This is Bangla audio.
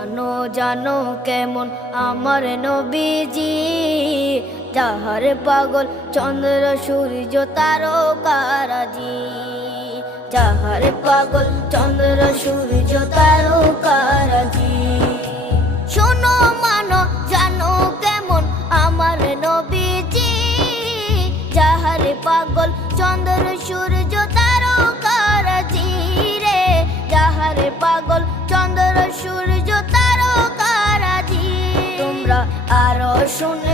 জানো জানো কেমন আমার নবীজি, যাহার পাগল চন্দ্র সূর্য তারকারাজি, যাহার পাগল চন্দ্র সূর্য তারকারাজি। শোনো মানো জানো কেমন আমার নবীজি, যাহার পাগল চন্দ্র সূর্য তারকারাজি রে, যাহার পাগল চন্দ্র সূর্য তারকারাজি। তোমরা আরো শুনে